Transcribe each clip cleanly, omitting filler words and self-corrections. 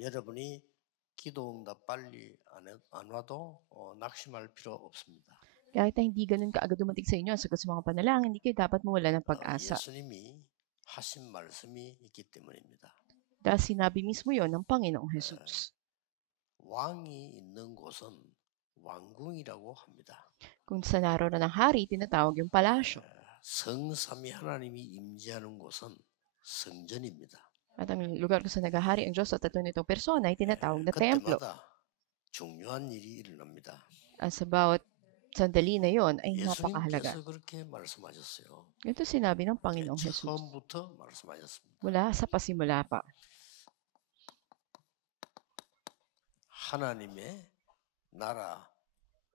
여러분이 기도 응답 빨리 안 와도 낙심할 필요 없습니다. Kahit na hindi ganun kaagad dumating sa inyo ang sagot sa mga panalangin, hindi kayo dapat mawala ng pag-asa. 예수님이 하신 말씀이 있기 때문입니다. Dahil sinabi mismo yon ng Panginoong Jesus. 왕이 있는 곳은 왕궁이라고 합니다. Kung sa naroon ng hari, tinatawag yung palasyo. 성삼위 하나님이 임재하는 곳은 성전입니다. At ang lugar kung saan naghahari ang Diyos at tatlo nitong persona ay tinatawag na templo. 그때마다 중요한 일이 일어납니다. At sa bawat sandali na yon ay 예수님께서 napakahalaga. 그렇게 말씀하셨어요. Ito sinabi ng Panginoong Jesus. 처음부터 말씀하셨습니다. Mula sa pasimula pa. 하나님의 나라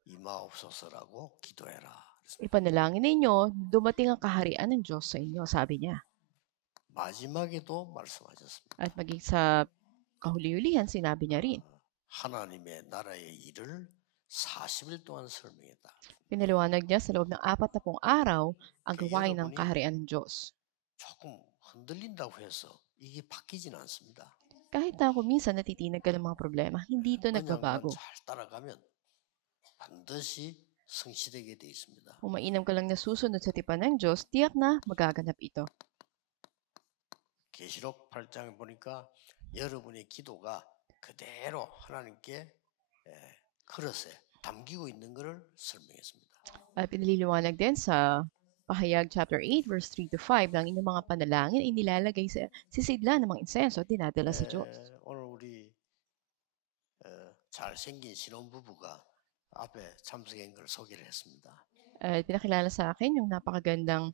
임하옵소서라고 기도해라. Ipanalangin ninyo, dumating ang kaharian ng Diyos sa inyo, sabi niya. 마지막에도 말씀하셨습니다. At maging sa kahuli-hulihan, sinabi niya rin. 하나님의 나라의 일을 40일 동안 설명했다. Pinaliwanag niya sa loob ng 40 araw ang gawain ng kaharian ng Diyos. 조금 흔들린다고 해서 이게 바뀌진 않습니다. Kahit na ako minsan natitinag ka ng mga problema, hindi ito nagbabago. 잘 따라가면 반드시 성취되게 돼 있습니다. Kung mainam ka lang na susunod sa tipan ng Diyos, tiyak na magaganap ito. 계시록 8장에 보니까 여러분의 기도가 그대로 하나님께 그릇에 담기고 있는 것을 설명했습니다. At pinaliliwanag din sa Pahayag chapter 8 verse 3 to 5 ng inyong mga panalangin ay nilalagay sa sisidlan ng mga insenso at dinadala sa Diyos. 오늘 우리 잘생긴 신혼부부가 앞에 참석한 걸 소개를 했습니다. Pinakilala sa akin yung napakagandang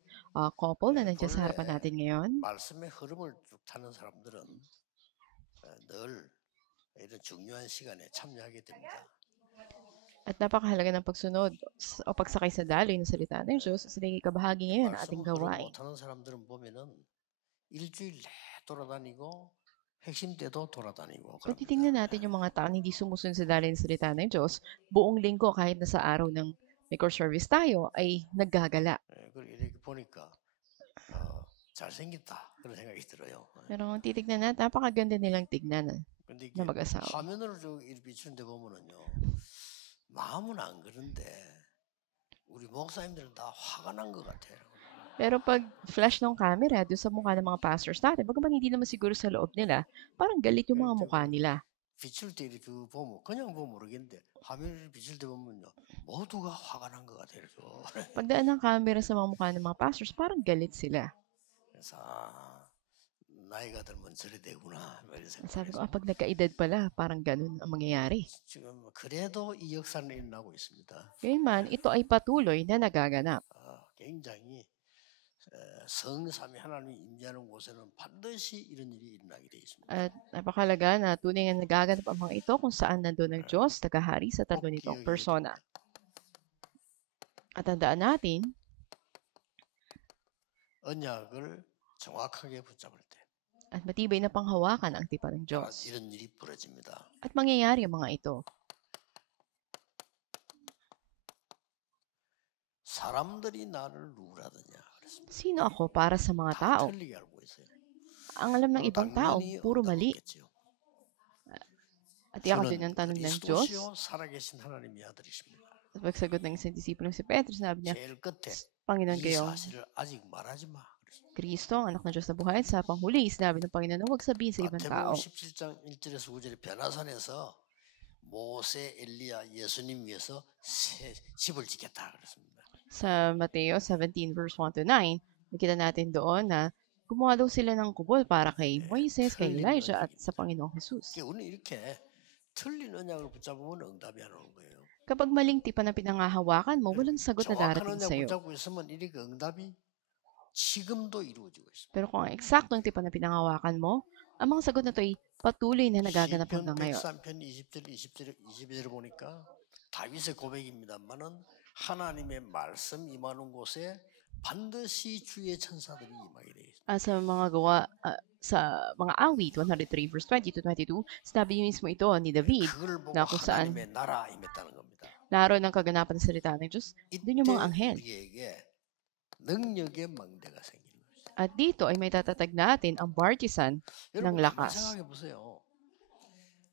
couple na nandiyan sa harapan natin ngayon. 말씀의 흐름을 쭉 타는 사람들은 늘 이런 중요한 시간에 참여하게 됩니다. At napakahalaga ng pagsunod o pagsakay sa daloy ng salita ng Diyos sa naging kabahagi ngayon ng ating gawain. 못하는 사람들은 보면은 일주일 내 돌아다니고 핵심 때도 돌아다니고. Kung titingnan natin yung mga taong hindi sumusunod sa daloy ng salita ng Diyos, buong linggo kahit na sa araw ng may core service tayo ay naggagala. 그걸 이렇게 보니까 잘생겼다 그런 생각이 들어요. Pero kung titignan natin, napakaganda nilang tignan na mag-asawa. 화면으로 좀 비추는데 보면은요, 마음은 안 그런데 우리 목사님들은 다 화가 난 것 같아요. Pero pag flash ng camera doon sa mukha ng mga pastors natin, bagaman hindi naman siguro sa loob nila, parang galit yung mga mukha nila. 비출 때 이렇게 보면 그냥 보면 모르겠는데 화면을 비출 때 보면요, 모두가 화가 난 것 같아요. Pagdaan ng camera sa mga mukha ng mga pastors, parang galit sila. 그래서 나이가 들면 저래 되구나. Sabi ko, pag nagkaedad pala, parang ganun ang mangyayari. 지금 그래도 이 역사는 일어나고 있습니다. Gayunman, ito ay patuloy na nagaganap. 굉장히 성삼위 하나님이 임재하는 곳에는 반드시 이런 일이 일어나게 되어 있습니다. At napakalaga na tunay na nagaganap ang mga ito kung saan nandun ang Diyos, tagahari sa tatlo nitong persona. At tandaan natin, 언약을 정확하게 붙잡을 때 at matibay na panghawakan ang tipan ng Diyos. 이런 일이 벌어집니다. At mangyayari ang mga ito. 사람들이 나를 누구라더냐. Sino ako para sa mga tao? 틀리게 알고 있어요. Ang alam ng ibang tao, puro mali. At iyak din ang tanong ng Diyos. 살아계신 하나님의 아들이십니다. At pagsagot ng isang disipulong si Pedro, sinabi niya, 제일 끝에 Panginoon 이 kayo, 사실을 아직 말하지 마. Kristo, ang anak ng Diyos na buhay, at sa panghuli, sinabi ng Panginoon na huwag sabihin sa ibang tao. 마태복음 17장 1절에서 9절에 변화산에서 모세, 엘리야, 예수님 위해서 새 집을 짓겠다 그랬습니다. Sa Mateo 17 verse 1 to 9, nakita natin doon na gumawa daw sila ng kubol para kay Moises, kay Elijah, at sa Panginoong Jesus. 우리는 이렇게 틀린 언약을 붙잡으면 응답이 안 오는 거예요. Kapag maling tipan na pinangahawakan mo, walang sagot na 정확한 darating 언약 sa iyo. 붙잡고 있으면 이렇게 응답이 지금도 이루어지고 있습니다. Pero kung ang eksaktong tipan na pinangahawakan mo, ang mga sagot na ito ay patuloy na nagaganap hanggang ngayon. 103편 22절 보니까 다윗의 고백입니다만은 하나님의 말씀 임하는 곳에 반드시 주의 천사들이 임하게 돼 있습니다. Sa mga gawa, sa mga awit, 103 verse 20 to 22, sinabi mismo ito ni David, 그걸 보고 na kung saan 하나님의 나라 임했다는 겁니다. naroon ang kaganapan ng salita ng Diyos, doon yung mga anghel. 우리에게 능력의 망대가 생기는 것이죠. At dito ay may tatatag natin ang bartisan ng lakas. 생각해 보세요.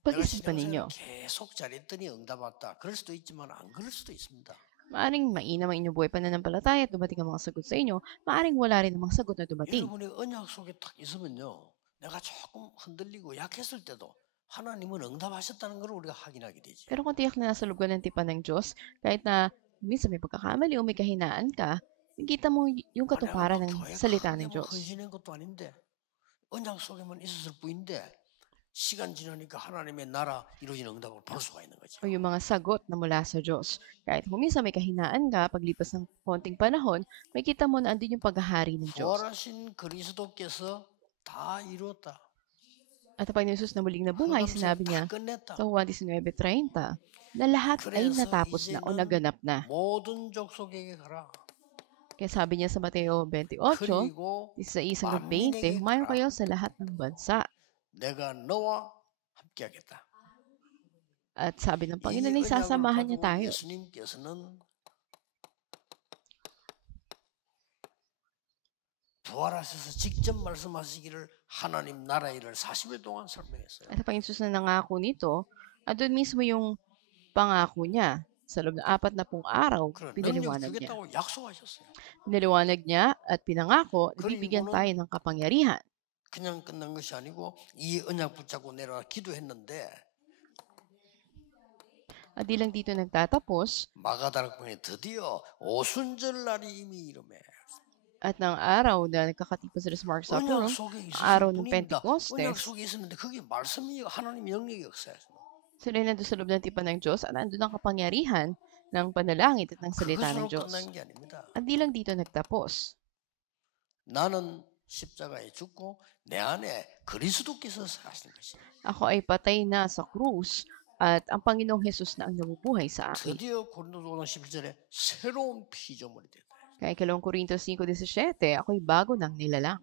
내가 pag-isipan ninyo. 신앙생활 계속 잘했더니 응답 왔다. 그럴 수도 있지만 안 그럴 수도 있습니다. Maaring mainam ang inyong buhay pananampalataya at dumating ang mga sagot sa inyo. Maaring wala rin ang mga sagot na dumating. 여러분이 언약 속에 딱 있으면요. 내가 조금 흔들리고 약했을 때도 하나님은 응답하셨다는 걸 우리가 확인하게 되지. Pero kung tiyak na nasa loob ka ng tipan ng Diyos, kahit na minsan may pagkakamali o may kahinaan ka, nakikita mo yung 내가 katuparan 막 ng 교회 salita 크게 ng 뭐 Diyos. 헌신한 것도 아닌데 언약 속에만 있었을 뿐인데 시간 지나니까 하나님의 나라 이루어진 응답을 볼 수가 있는 거죠. O yung mga sagot na mula sa Diyos. Kahit kung minsan may kahinaan ka, paglipas ng konting panahon, makikita mo na andun yung paghahari ng Diyos. 부활하신 그리스도께서 다 이루었다. At ang Panginoon Jesus na muling nabuhay, 흑암세 sinabi 다 niya 끝냈다. sa Juan 19:30 na lahat ay 그래서 natapos na o 이제는 naganap na. 모든 족속에게 가라. Kaya sabi niya sa Mateo 28, 그리고 16-20, 만민에게 humayo 가라. kayo sa lahat ng bansa. 내가 너와 함께하겠다. At sabi ng 이 Panginoon ay 언약을 sasamahan niya 가지고 tayo. 예수님께서는 부활하셔서 직접 말씀하시기를 하나님 나라 일을 40일 동안 설명했어요. At ang Panginoon Jesus na nangako nito, at doon mismo yung pangako niya. Sa loob ng 40 araw, 그런 능력 pinaliwanag niya. 주겠다고 약속하셨어요. Pinaliwanag niya at pinangako na bibigyan 그리고는 tayo ng kapangyarihan. 그냥 끝난 것이 아니고 이 언약 붙잡고 내려와 기도했는데 At di lang dito nagtatapos, 마가다락방에 드디어 오순절 날이 이미 이름에 at ng araw na nagkakatipo sila sa Mark Supper 언약 Room, 속에 있었을 araw ng 뿐입니다. 언약 Pentecostes, 속에 있었는데 그게 말씀이 하나님 영역의 역사였어요. sila ay nandun sa loob ng tipan ng Diyos at nandun ang kapangyarihan ng panalangin at ng salita ng 그것으로 Diyos. 끝난 게 아닙니다. At di lang dito nagtapos. 나는 십자가에 죽고 내 안에 그리스도께서 사시는 것입니다. Ako ay patay na sa krus at ang Panginoong Jesus na ang nabubuhay sa akin. 드디어 고린도서 11절에 새로운 피조물이 됐다. Kaya 2 Corintios 5:17, ako'y bago ng nilalang.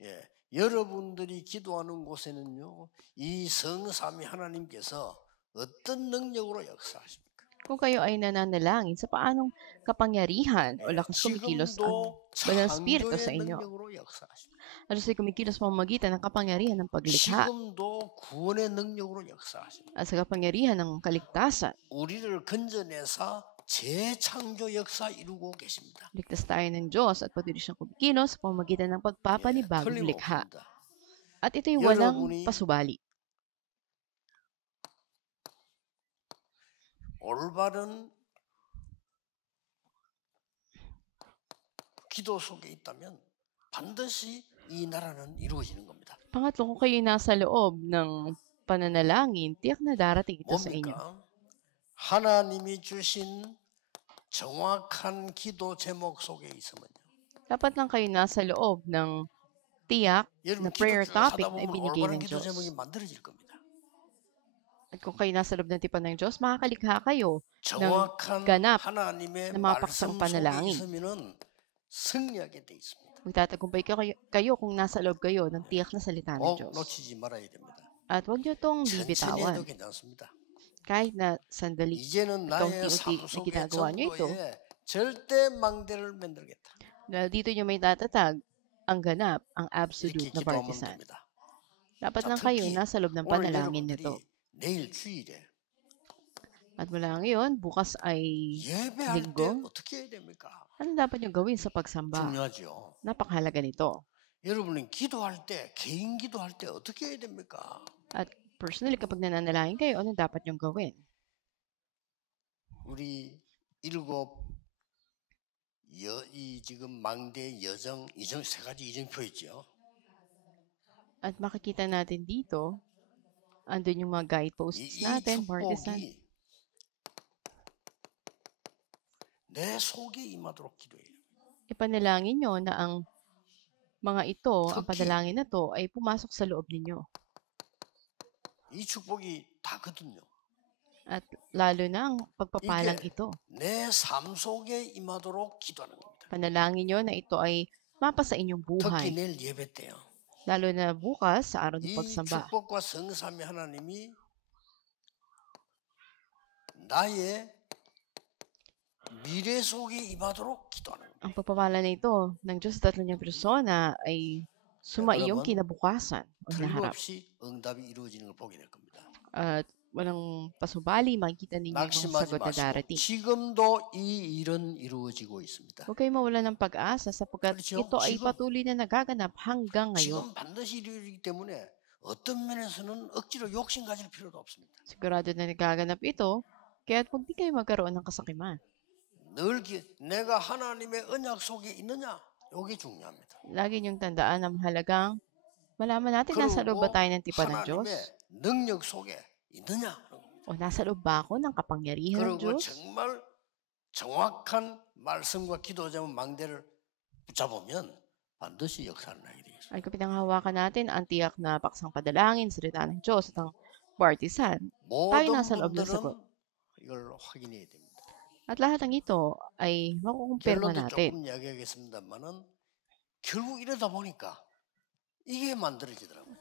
예, 여러분들이 기도하는 곳에는요, 이 성삼위 하나님께서 어떤 능력으로 역사하십니까? Kung kayo ay nananalangin, sa paanong kapangyarihan o lakas kumikilos ang 지금도 Banal Espiritu sa 창조의 inyo. 능력으로 역사하십니다. At siya'y kumikilos pamamagitan ng kapangyarihan ng paglikha 지금도 구원의 능력으로 역사하십니다. at sa kapangyarihan ng kaligtasan. 우리를 건져내사 재창조 역사 이루고 계십니다. Ligtas tayo ng Diyos at patuloy siyang kumikilos sa pamamagitan ng pagpapanibagong likha. 틀림없습니다. At ito'y walang 여러분이 pasubali. 올바른 기도 속에 있다면 반드시 이 나라는 이루어지는 겁니다. Pangatlo, kung kayo'y nasa loob ng pananalangin, tiyak na darating ito sa inyo. 뭡니까? 하나님이 주신 정확한 기도 제목 속에 있으면요. Dapat lang kayo nasa loob ng tiyak na 여러분 기도 prayer 쭉 topic 하다 na 보면 ibinigay 올바른 ng 기도 Diyos. 제목이 만들어질 겁니다. At kung kayo nasa loob ng tipan ng Diyos, makakalikha kayo 정확한 ganap 하나님의 na mapaksang 말씀 속에 panalangin. 있으면은 승리하게 돼 있습니다. Magtatagumpay kayo kung nasa loob kayo ng tiyak na salita ng 꼭 Diyos. 놓치지 말아야 됩니다. At huwag niyo itong 천천히 bibitawan. 해도 괜찮습니다. Kahit na sandali, 이제는 나의 삶 kaunti-unti na 속에 ginagawa niyo ito, 전도에 절대 망대를 만들겠다. dahil dito niyo may tatatag ang ganap, ang 이렇게 absolute na 기도하면 partisan. 됩니다. Dapat 자, lang kayo 특히 nasa loob ng 오늘 panalangin 여러분들이 nito. 내일 주일에 At mula ngayon, bukas ay 예배할 때 linggo. 어떻게 해야 됩니까? Ano dapat niyo gawin sa pagsamba? 중요하죠. Napakahalaga nito. 여러분은 기도할 때, 개인 기도할 때 어떻게 해야 됩니까? At personally, kapag nananalangin kayo, ano dapat niyong gawin? 우리 이 지금 망대 여정 이정 세 가지 이정표 있죠. At makikita natin dito, andun yung mga guideposts 이 natin, partisan. 축복이 내 속에 임하도록 기도해요. Ipanalangin nyo na ang mga ito, ang 특히 panalangin na to, ay pumasok sa loob ninyo. 이 축복이 다거든요. At lalo na ang pagpapalang 이게 ito. 내 삶 속에 임하도록 기도하는 겁니다. Panalangin nyo na ito ay mapa sa inyong 특히 buhay. 내일 예배 때요. Lalo na bukas sa araw ng 이 pagsamba. 축복과 성삼위 하나님이 나의 미래 속에 임하도록 기도하는 겁니다. Ang pagpapala na ito ng Diyos sa tatlo niyang persona ay sumaiyong 그러면 kinabukasan o hinaharap. 틀림없이 응답이 이루어지는 걸 보게 될 겁니다. At walang pasubali, makikita ninyo yung mga 낙심하지 sagot na 마시고 darating. 지금도 이 일은 이루어지고 있습니다. Huwag kayong mawalan ng pag-asa sapagkat 그렇죠? ito ay 지금 patuloy na nagaganap hanggang ngayon. 지금 반드시 이루어지기 때문에 어떤 면에서는 억지로 욕심 가질 필요도 없습니다. Sigurado na nagaganap ito, kaya't huwag di kayo magkaroon ng kasakiman. 늘 내가 하나님의 언약 속에 있느냐? 이게 중요합니다. Lagi niyong tandaan na mahalagang malaman natin nasa loob ba 그리고 tayo ng tipan ng Diyos? 하나님의 능력 속에 있느냐? O nasa loob ba ako ng kapangyarihan ng 그리고 Diyos? 정말 정확한 말씀과 기도자문 망대를 붙잡으면 반드시 역사를 하게 되겠습니다. Ay kapit ang hawakan natin ang tiyak na paksang padalangin, salita ng Diyos at ang partisan, tayo 모든 nasa loob ng sagot. 분들은 이걸 확인해야 됩니다. At lahat ng ito ay makukumpirma 결론도 natin. 조금 이야기하겠습니다만은 결국 이러다 보니까 이게 만들어지더라고요.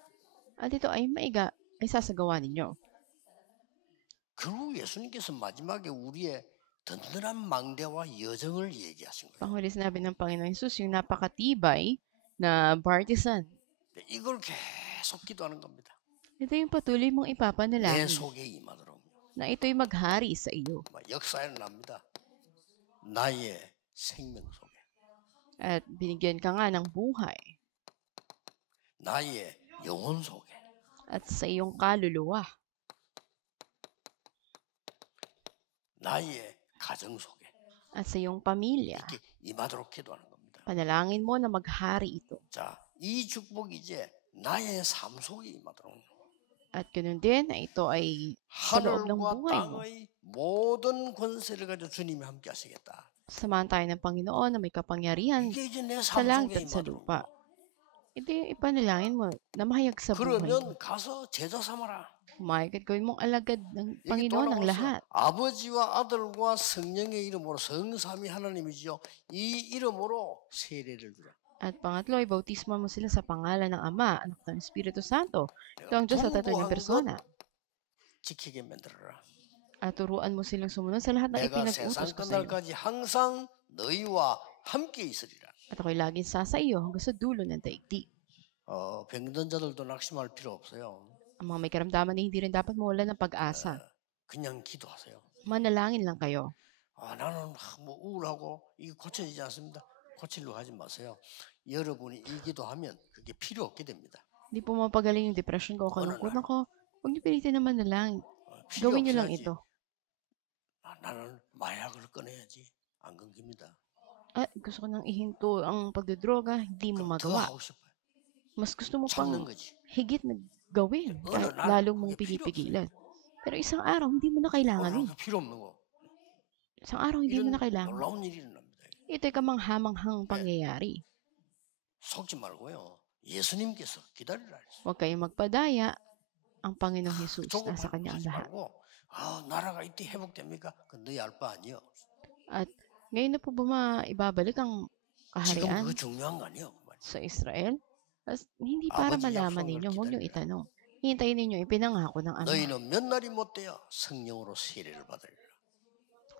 At ito ay maiga ay sasagawa ninyo. 결국 예수님께서 마지막에 우리의 든든한 망대와 여정을 얘기하신 거예요. Panghuli sinabi ng Panginoon Jesus yung napakatibay na partisan. 이걸 계속 기도하는 겁니다. Ito yung patuloy mong 내 ipapanalangin 속에 임하도록. na ito'y maghari sa iyo. 역사에 납니다. 나의 생명 속에, At binigyan ka nga ng buhay 나의 영혼 속에, at sa iyong kaluluwa 나의 가정 속에 at sa iyong pamilya. 이렇게 임하도록 기도하는 겁니다. Panalangin mo na maghari ito. 자, 이 축복이 이제 나의 삶 속에 임하도록. At ganoon din na ito ay sa loob ng 하늘과 buhay mo. 땅의 모든 권세를 가지고 주님이 함께 하시겠다. Samahan tayo ng Panginoon na may kapangyarihan 이게 이제 내 sa 삶 langit 속에 at sa 임하도록. lupa. Ito yung ipanalangin mo na mahayag sa buhay mo. 그러면 가서 제자 삼아라. Humayag at gawin mong alagad ng 이게 Panginoon ang 돌아와서 lahat. 아버지와 아들과 성령의 이름으로 성삼위 하나님이지요. 이 이름으로 세례를 주라. At pangatlo, ibautismo mo sila sa pangalan ng Ama, Anak ng Espiritu Santo. Ito ang Diyos sa tatlo niyang persona. 지키게 만들어라. At turuan mo silang sumunod sa lahat ng 내가 세상 ipinag-utos ko sa iyo. 끝날까지 항상 너희와 함께 있으리라. At ako'y laging sa iyo hanggang sa dulo ng daigdig. 병든 자들도 낙심할 필요 없어요. Ang mga may karamdaman ay hindi rin dapat mawala ng pag-asa. 그냥 기도하세요. Manalangin lang kayo. 나는 뭐 우울하고 이게 고쳐지지 않습니다. 고치려고 하지 마세요. 여러분이 이 기도하면 그게 필요 없게 됩니다. Hindi po mapagaling yung depression ko o kalungkot ako. Huwag niyo pilitin na manalangin. 필요 Gawin niyo lang 없어야지. ito. 나는 마약을 끊어야지. 안 끊깁니다. At gusto ko nang ihinto ang pagdodroga, hindi mo 그럼 더 magawa. 하고 싶어요. Mas gusto mo pang 참는 거지. higit na gawin kahit 날 lalong mong 그게 필요 pinipigilan. Pero isang araw, hindi mo na kailangan yun. 그 필요 없는 거. Isang araw, hindi mo 이런 na kailangan. 놀라운 일이 일어납니다. Ito'y kamanghamanghang pangyayari. 속지 말고요. 예수님께서 기다리라 했어요. Huwag kayong magpadaya. Ang Panginoong Jesus, 조금 nasa Kanya ang 하지 lahat. 말고 나라가 이때 회복됩니까? 그건 너희 알 바 아니요. At ngayon na po ba maibabalik ang 지금 kaharian 그거 중요한 거 아니요. sa Israel? Hindi para 아버지 malaman 약속을 ninyo, huwag niyo 기다리라. itanong. Hintayin ninyo ipinangako ng Ama. 너희는 몇 날이 못 되어 성령으로 세례를 받으리라.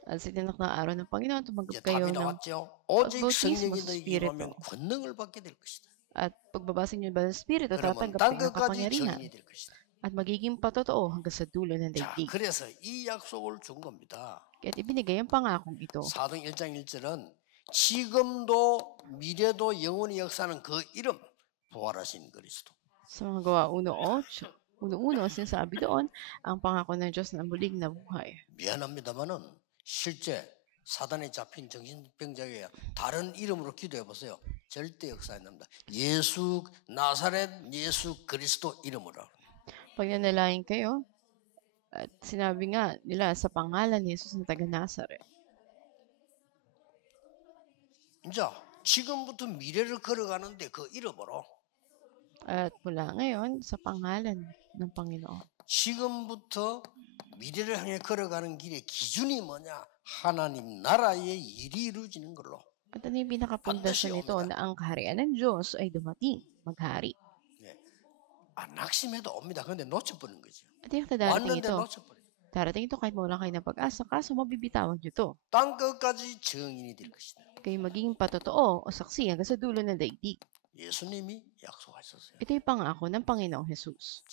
At sa tinak na araw ng Panginoon, 이제 tumanggap kayo 답이 ng 나왔죠. 오직 bautismo 성령이 sa 너희에게 Espiritu. 임하면 권능을 받게 될 것이다. At pagbabasa niyo ba ng Espiritu, 그러면 tatanggap 땅 kayo ng 끝까지 kapangyarihan 증인이 될 것이다. at magiging patotoo hanggang sa dulo ng 자, daigdig. 그래서 이 약속을 준 겁니다. Kaya't ibinigay ang pangakong ito. 사도행 1장 1절은 지금도 미래도 영원히 역사하는 그 이름 부활하신 그리스도. Sa mga gawa 1.8, 1.1, sinasabi doon, ang pangako ng Diyos na muling nabuhay. 미안합니다만은 실제 사단에 잡힌 정신병자에게 다른 이름으로 기도해 보세요. 절대 역사 안 납니다. 예수 나사렛 예수 그리스도 이름으로. Pag nanalangin kayo, at sinabi nga nila sa pangalan ni Jesus na taga Nazaret. 이제 지금부터 미래를 걸어가는데 그 이름으로 At mula ngayon, sa pangalan ng Panginoon. 지금부터 미래를 향해 걸어가는 길의 기준이 뭐냐? 하나님 나라의 일이 이루어지는 걸로. At ano yung pinakapundasyon nito na ang kaharian ng Diyos ay dumating, maghari. 네. 낙심해도 옵니다. 근데 놓쳐버리는 거죠. At yung darating 왔는데 ito, 놓쳐버려. darating ito kahit mawala kayo ng pag-asa, kaso mabibitawan nyo to. 땅 끝까지 증인이 될 것이다. Kayo magiging patotoo o saksi hanggang sa dulo ng daigdig. 예수님이 약속하셨어요. Ito yung pangako ng Panginoong Jesus.